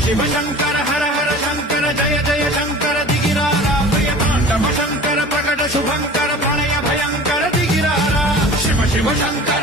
शिव शंकर हर हर शंकर जय जय शंकर दिगिरारा भय तांडव शंकर प्रकट शुभंकर प्रणय भयंकर दिगिरारा शिव शिव शंकर